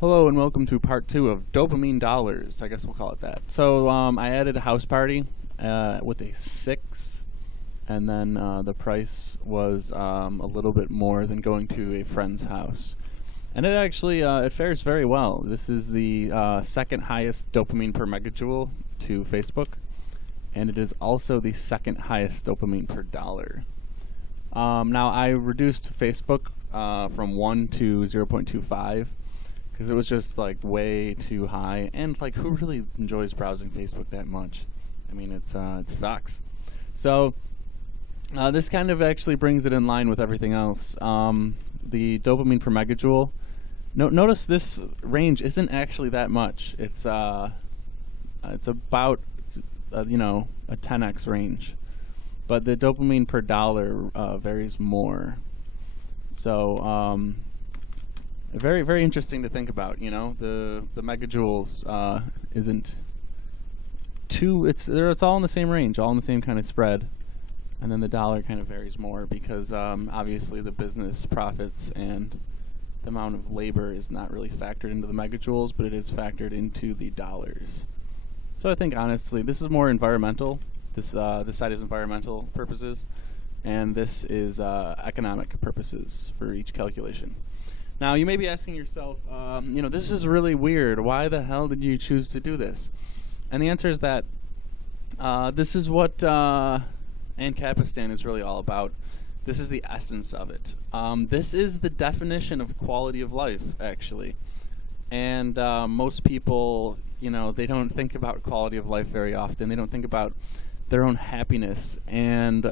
Hello and welcome to part 2 of Dopamine Dollars. I guess we'll call it that. So I added a house party with a 6, and then the price was a little bit more than going to a friend's house. And it actually it fares very well. This is the second highest dopamine per megajoule to Facebook, and it is also the second highest dopamine per dollar. Now I reduced Facebook from 1 to 0.25. Because it was just like way too high, and like who really enjoys browsing Facebook that much? I mean, it sucks. So this kind of actually brings it in line with everything else. The dopamine per megajoule. Notice this range isn't actually that much. It's about a 10x range, but the dopamine per dollar varies more. So very, very interesting to think about. You know, the megajoules isn't too. It's all in the same range, all in the same kind of spread, and then the dollar kind of varies more because obviously the business profits and the amount of labor is not really factored into the megajoules, but it is factored into the dollars. So I think honestly, this is more environmental. This side is environmental purposes, and this is economic purposes for each calculation. Now, you may be asking yourself, this is really weird. Why the hell did you choose to do this? And the answer is that this is what Ancapistan is really all about. This is the essence of it. This is the definition of quality of life, actually. And most people, they don't think about quality of life very often. They don't think about their own happiness and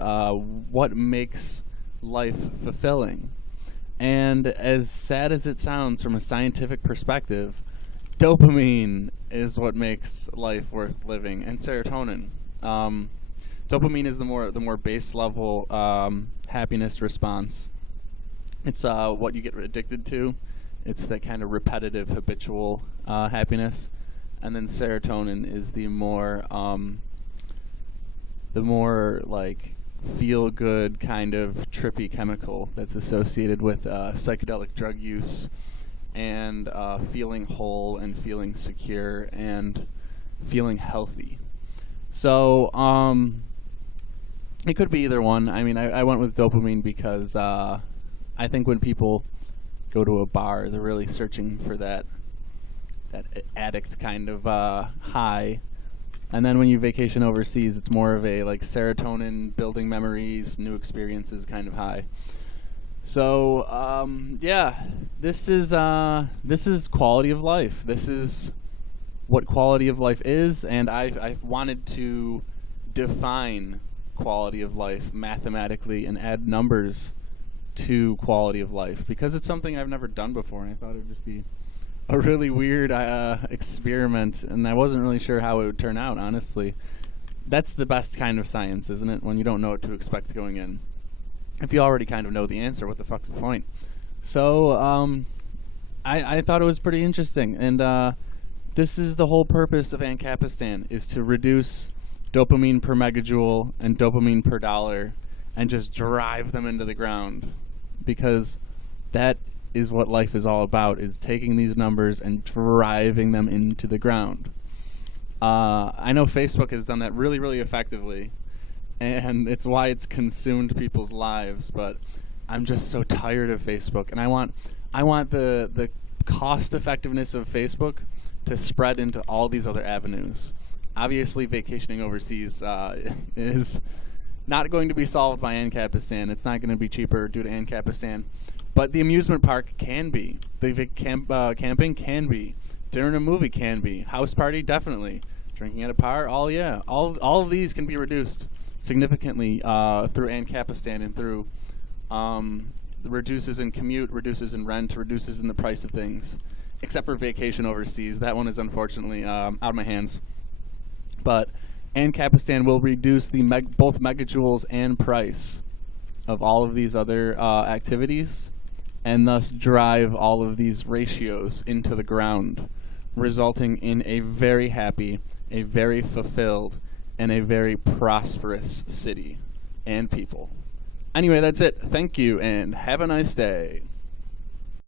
what makes life fulfilling. And as sad as it sounds from a scientific perspective, dopamine is what makes life worth living, and serotonin. Dopamine is the more base level happiness response. It's what you get addicted to. It's that kind of repetitive, habitual happiness, and then serotonin is the more like feel-good kind of trippy chemical that's associated with psychedelic drug use and feeling whole and feeling secure and feeling healthy. So it could be either one. I mean, I went with dopamine because I think when people go to a bar, they're really searching for that addict kind of high. And then when you vacation overseas, it's more of a like serotonin, building memories, new experiences kind of high. So this is quality of life. This is what quality of life is, and I've wanted to define quality of life mathematically and add numbers to quality of life because it's something I've never done before, and I thought it would just be a really weird experiment, and I wasn't really sure how it would turn out, honestly. That's the best kind of science, isn't it? When you don't know what to expect going in. If you already kind of know the answer, what the fuck's the point? So I thought it was pretty interesting, and this is the whole purpose of Ancapistan, is to reduce dopamine per megajoule and dopamine per dollar and just drive them into the ground, because that is what life is all about, is taking these numbers and driving them into the ground. I know Facebook has done that really, really effectively, and it's why it's consumed people's lives, but I'm just so tired of Facebook, and I want the cost effectiveness of Facebook to spread into all these other avenues. Obviously, vacationing overseas is not going to be solved by Ancapistan. It's not going to be cheaper due to Ancapistan. But the amusement park can be. The camping can be. Dinner and a movie can be. House party, definitely. Drinking at a bar, all of these can be reduced significantly through Ancapistan and through the reduces in commute, reduces in rent, reduces in the price of things. Except for vacation overseas. That one is unfortunately out of my hands. But Ancapistan will reduce the both megajoules and price of all of these other activities, and thus drive all of these ratios into the ground, resulting in a very happy, a very fulfilled, and a very prosperous city and people. Anyway, that's it. Thank you, and have a nice day.